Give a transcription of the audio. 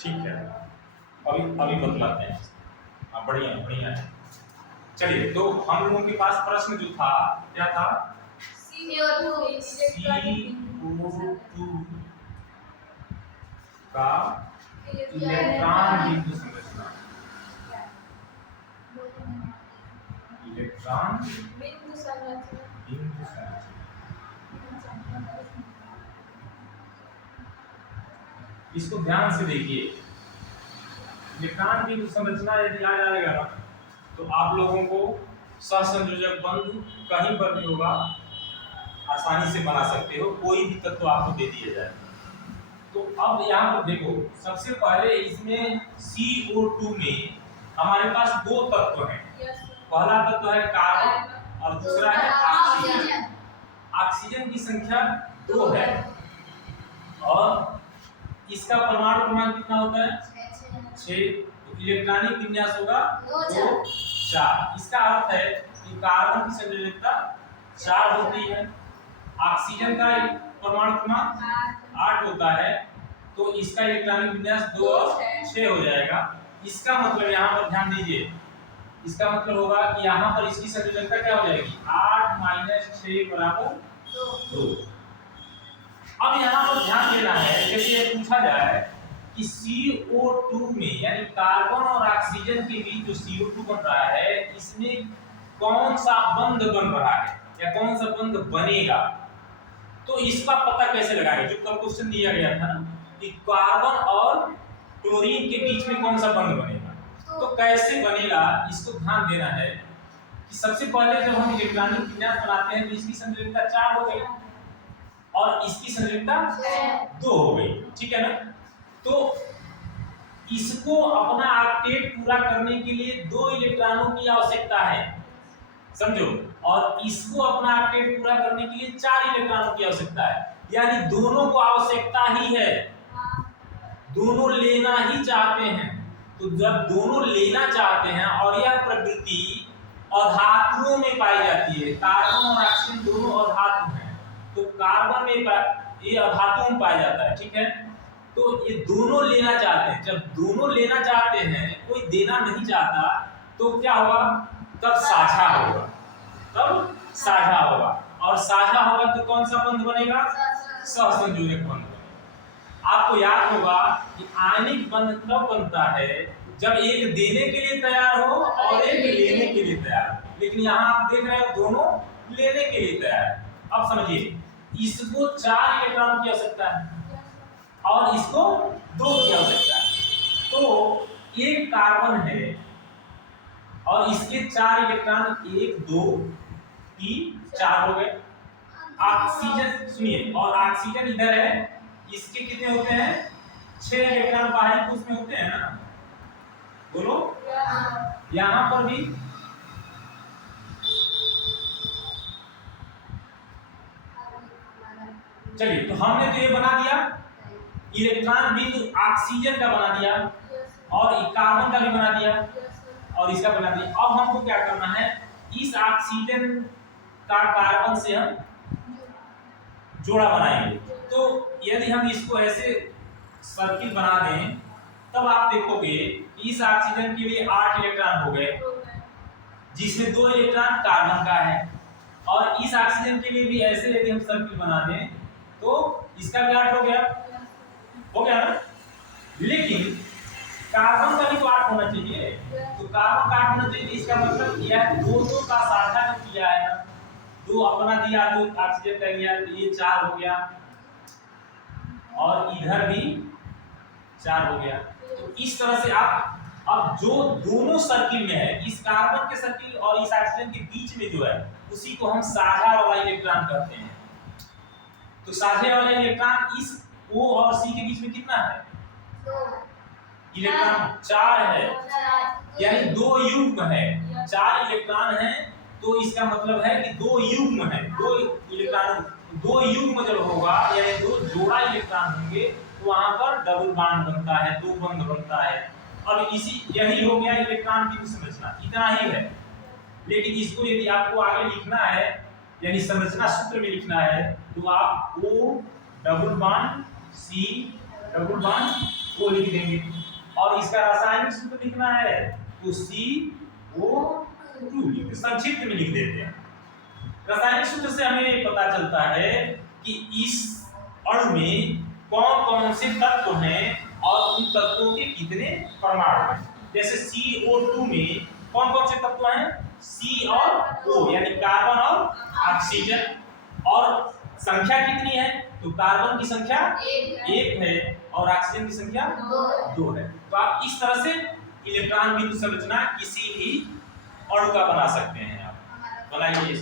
ठीक है, अभी अभी बतलाते हैं। हाँ, बढ़िया बढ़िया है। चलिए, तो हम लोगों के पास प्रश्न जो था क्या था? CO2 का इलेक्ट्रॉन बिंदु संरचना। इलेक्ट्रॉन बिंदु संरचना। इसको ध्यान से देखिए। इलेक्ट्रॉन बिंदु संरचना यदि आ जाएगा ना, तो आप लोगों को सहसंयोजक बंध कहीं पर भी होगा, आसानी से बना सकते हो। कोई भी तत्व आपको दे दिया जाए। तो अब यहाँ पर देखो, सबसे पहले इसमें CO2 में हमारे पास दो तत्व हैं। पहला तत्व है कार्बन और दूसरा है ऑक्सीजन। ऑक्सीजन की संख्या 2 है और इसका परमाणु क्रमांक कितना होता है? 6। इलेक्ट्रॉनिक विन्यास होगा 2 4। इसका अर्थ है कि कार्बन की संयोजकता 4 होती है, ऑक्सीजन का परमाणु क्रमांक 8 होता है, तो इसका इलेक्ट्रॉनिक विन्यास 2 और 6 हो जाएगा। इसका मतलब यहाँ पर ध्यान दीजिए, इसका मतलब होगा कि यहाँ पर इसकी संयोजकता क्या हो जाएगी? 8 - 6 बराबर 2। अब यहाँ पर ध्यान देना है, जैसे ये पूछा जाए कि CO2 में यानी कार्बन और ऑक्सीजन के बीच जो CO2 बन रहा है, इसमें कौन सा बंध बन रहा है या कौन सा बंध बनेगा, तो इसका पता कैसे लगाएंगे? जो कल क्वेश्चन दिया गया था ना कि कार्बन और क्लोरीन के बीच में कौन सा बंध बनेगा, तो कैसे बनेगा इसको ध्यान देना है कि सबसे पहले जब हम इलेक्ट्रॉनिक विन्यास बनाते हैं तो इसकी संयोजकता 4 हो गई और इसकी संयोजकता 2 हो गई, ठीक है ना? तो इसको अपना ऑक्टेट पूरा करने के लिए 2 इलेक्ट्रॉनों की आवश्यकता है, समझो, और इसको अपना ऑक्टेट पूरा करने के लिए 4 इलेक्ट्रॉनों की आवश्यकता है। यानी दोनों को आवश्यकता ही है, दोनों लेना ही चाहते हैं। तो जब दोनों लेना चाहते हैं और यह प्रवृत्ति अधातुओं में पाई जाती है, कार्बन और ऑक्सीजन दोनों अधातु हैं, तो कार्बन में ये अधातु में पाया जाता है, ठीक है? तो ये दोनों लेना चाहते हैं। जब दोनों लेना चाहते हैं, कोई देना नहीं चाहता, तो क्या होगा? तब साझा होगा, तब साझा होगा, और साझा होगा तो कौन सा बंध बनेगा? सहसंयोजक बंध बनेगा। आपको याद होगा कि आयनिक बंध तब बनता है जब एक देने के लिए तैयार हो और एक लेने के लिए तैयार हो, लेकिन यहाँ आप देख रहे हो दोनों लेने के लिए तैयार है। अब समझिए, इसको 4 इलेक्ट्रॉन की आवश्यकता है और इसको 2 की आवश्यकता है, तो एक कार्बन है और इसके 4 इलेक्ट्रॉन, 1 2 3 4 हो गए। ऑक्सीजन सुनिए, और ऑक्सीजन इधर है, इसके कितने होते हैं? 6 इलेक्ट्रॉन बाहरी कोश में होते हैं ना, बोलो। यहाँ पर भी चलिए, तो हमने तो ये बना दिया, इलेक्ट्रॉन बिंदु ऑक्सीजन का बना दिया और कार्बन का भी बना दिया और इसका बना दिया। अब हमको क्या करना है? इस ऑक्सीजन का कार्बन से हम जोड़ा बनाएंगे। तो यदि हम इसको ऐसे सर्किल बना दें, तब आप देखोगे कि इस ऑक्सीजन के लिए 8 इलेक्ट्रॉन हो गए, जिसमें 2 इलेक्ट्रॉन कार्बन का है, और इस ऑक्सीजन के लिए भी ऐसे यदि हम सर्किल बना दें तो इसका भी 8 हो गया ना? लेकिन कार्बन का भी तो 8 होना चाहिए, तो कार्बन का 8 होना चाहिए। इसका मतलब यह दोनों का साझा जो किया है ना, 2 अपना दिया, 2 ऑक्सीजन का लिया, तो ये 4 हो गया और इधर भी 4 हो गया। तो इस तरह से आप अब जो दोनों सर्किल में है, इस कार्बन के सर्किल और इस ऑक्सीजन के बीच में जो है, उसी को हम साझा वाला इलेक्ट्रॉन कहते हैं। तो साझे वाला इलेक्ट्रॉन इस O और C के बीच में कितना है? इलेक्ट्रॉन 4 है, यानी 2 युग्म है। 4 इलेक्ट्रॉन है, तो इसका मतलब है कि 2 युग्म है। 2 इलेक्ट्रॉन, 2 युग्म जब होगा यानी 2 जोड़ा इलेक्ट्रॉन होंगे, तो वहां पर डबल बॉन्ड बनता है, 2 बंध बनता है। अब यही हो गया इलेक्ट्रॉन की संरचना, इतना ही है। लेकिन इसको यदि आपको आगे लिखना है, यानी संरचना सूत्र में लिखना है, तो आप O double bond C double bond O लिख देंगे। और इसका रासायनिक सूत्र लिखना है तो CO2 लिख, संक्षिप्त में लिख देते हैं। रासायनिक सूत्र से हमें पता चलता है कि इस अणु में कौन कौन से तत्व हैं और उन तत्वों के कितने परमाणु हैं। जैसे CO2 में कौन कौन से तत्व हैं, C और O यानी कार्बन और ऑक्सीजन। और संख्या कितनी है, तो कार्बन की संख्या 1 है और ऑक्सीजन की संख्या 2 है। तो आप इस तरह से इलेक्ट्रॉन बिंदु संरचना किसी भी अणु का बना सकते हैं। आप बनाइए।